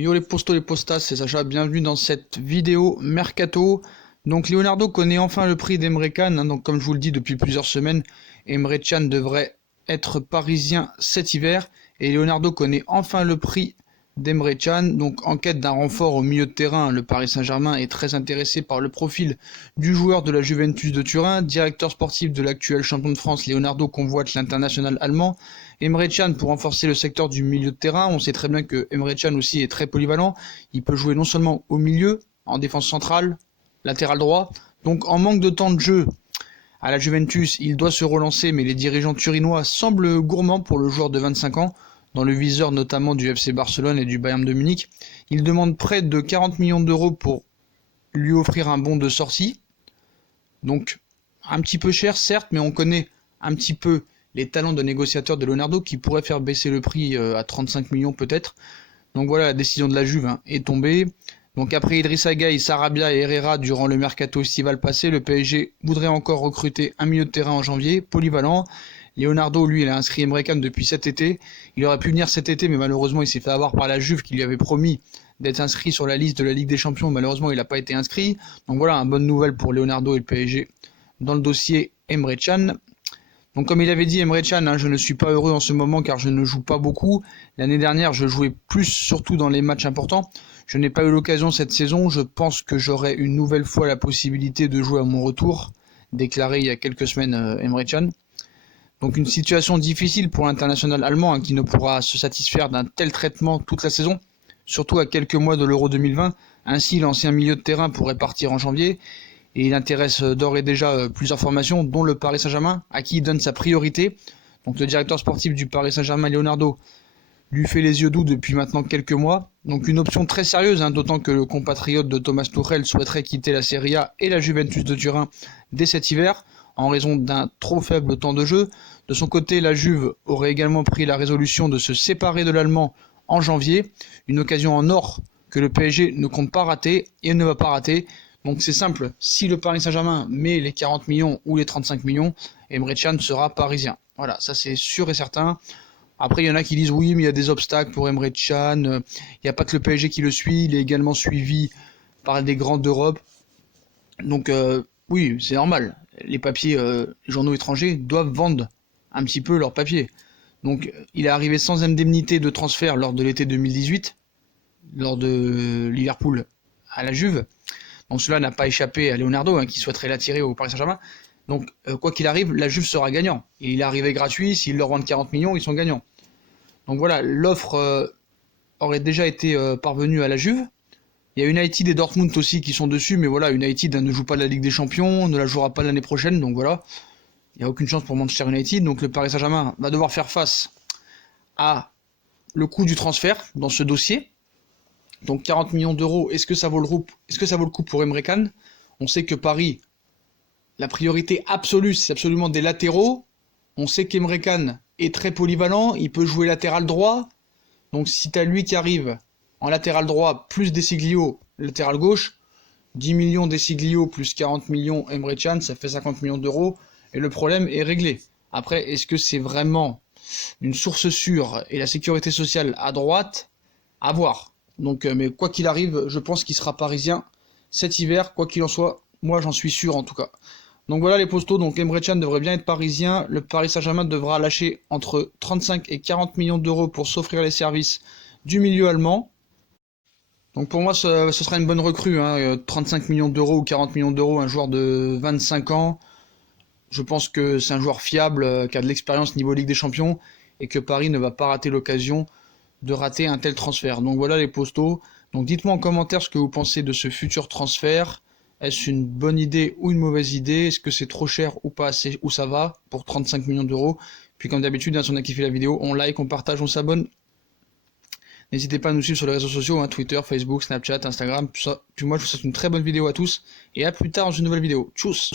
Yo les postos, les postas, c'est Sacha, bienvenue dans cette vidéo Mercato. Donc Leonardo connaît enfin le prix d'Emre Can, donc comme je vous le dis depuis plusieurs semaines, Emre Can devrait être parisien cet hiver, et Leonardo connaît enfin le prix d'Emre Can, donc en quête d'un renfort au milieu de terrain. Le Paris Saint-Germain est très intéressé par le profil du joueur de la Juventus de Turin, directeur sportif de l'actuel champion de France. Leonardo convoite l'international allemand. Emre Can pour renforcer le secteur du milieu de terrain. On sait très bien que Emre Can aussi est très polyvalent. Il peut jouer non seulement au milieu, en défense centrale, latéral droit. Donc en manque de temps de jeu à la Juventus, il doit se relancer, mais les dirigeants turinois semblent gourmands pour le joueur de 25 ans, dans le viseur notamment du FC Barcelone et du Bayern de Munich. Ils demandent près de 40 millions d'euros pour lui offrir un bon de sortie. Donc un petit peu cher certes, mais on connaît un petit peu les talents de négociateur de Leonardo qui pourrait faire baisser le prix à 35 millions peut-être. Donc voilà, la décision de la Juve est tombée. Donc après Idrissa Gueye, Sarabia et Herrera durant le mercato estival passé, le PSG voudrait encore recruter un milieu de terrain en janvier, polyvalent. Leonardo, lui, il a inscrit Emre Can depuis cet été. Il aurait pu venir cet été, mais malheureusement, il s'est fait avoir par la Juve qui lui avait promis d'être inscrit sur la liste de la Ligue des Champions. Malheureusement, il n'a pas été inscrit. Donc voilà, une bonne nouvelle pour Leonardo et le PSG dans le dossier Emre Can. Donc comme il avait dit Emre Can, je ne suis pas heureux en ce moment car je ne joue pas beaucoup. L'année dernière, je jouais plus, surtout dans les matchs importants. Je n'ai pas eu l'occasion cette saison. Je pense que j'aurai une nouvelle fois la possibilité de jouer à mon retour, déclaré il y a quelques semaines Emre Can. Donc une situation difficile pour l'international allemand qui ne pourra se satisfaire d'un tel traitement toute la saison, surtout à quelques mois de l'Euro 2020. Ainsi, l'ancien milieu de terrain pourrait partir en janvier. Et il intéresse d'ores et déjà plusieurs formations, dont le Paris Saint-Germain, à qui il donne sa priorité. Donc le directeur sportif du Paris Saint-Germain, Leonardo, lui fait les yeux doux depuis maintenant quelques mois. Donc une option très sérieuse, d'autant que le compatriote de Thomas Tuchel souhaiterait quitter la Serie A et la Juventus de Turin dès cet hiver, en raison d'un trop faible temps de jeu. De son côté, la Juve aurait également pris la résolution de se séparer de l'Allemand en janvier, une occasion en or que le PSG ne compte pas rater et ne va pas rater. Donc c'est simple, si le Paris Saint-Germain met les 40 millions ou les 35 millions, Emre Can sera parisien. Voilà, ça c'est sûr et certain. Après, il y en a qui disent oui, mais il y a des obstacles pour Emre Can. Il n'y a pas que le PSG qui le suit, il est également suivi par des grands d'Europe. Donc oui, c'est normal. Les papiers, les journaux étrangers doivent vendre un petit peu leurs papiers. Donc il est arrivé sans indemnité de transfert lors de l'été 2018, lors de Liverpool à la Juve. Donc cela n'a pas échappé à Leonardo qui souhaiterait l'attirer au Paris Saint-Germain. Donc quoi qu'il arrive, la Juve sera gagnant. Il est arrivé gratuit, s'ils leur vendent 40 millions, ils sont gagnants. Donc voilà, l'offre aurait déjà été parvenue à la Juve. Il y a United et Dortmund aussi qui sont dessus, mais voilà, United ne joue pas la Ligue des Champions, ne la jouera pas l'année prochaine, donc voilà. Il n'y a aucune chance pour Manchester United, donc le Paris Saint-Germain va devoir faire face à le coût du transfert dans ce dossier. Donc 40 millions d'euros, est-ce que ça vaut le coup pour Emre Can? On sait que Paris, la priorité absolue, c'est absolument des latéraux. On sait qu'Emre Can est très polyvalent, il peut jouer latéral droit. Donc si tu as lui qui arrive en latéral droit, plus Desiglio, latéral gauche, 10 millions Desiglio plus 40 millions Emre Can, ça fait 50 millions d'euros, et le problème est réglé. Après, est-ce que c'est vraiment une source sûre et la sécurité sociale à droite? À voir. Donc, mais quoi qu'il arrive, je pense qu'il sera parisien cet hiver, quoi qu'il en soit, moi j'en suis sûr en tout cas. Donc voilà les postos, donc Emre Can devrait bien être parisien, le Paris Saint-Germain devra lâcher entre 35 et 40 millions d'euros pour s'offrir les services du milieu allemand. Donc pour moi ce sera une bonne recrue, 35 millions d'euros ou 40 millions d'euros, un joueur de 25 ans. Je pense que c'est un joueur fiable, qui a de l'expérience niveau Ligue des Champions, et que Paris ne va pas rater l'occasion de rater un tel transfert. Donc voilà les postos. Donc dites-moi en commentaire ce que vous pensez de ce futur transfert. Est-ce une bonne idée ou une mauvaise idée? Est-ce que c'est trop cher ou pas assez, ou ça va pour 35 millions d'euros? Puis comme d'habitude, si on a kiffé la vidéo, on like, on partage, on s'abonne. N'hésitez pas à nous suivre sur les réseaux sociaux, Twitter, Facebook, Snapchat, Instagram, tout ça. Puis moi je vous souhaite une très bonne vidéo à tous, et à plus tard dans une nouvelle vidéo. Tchuss!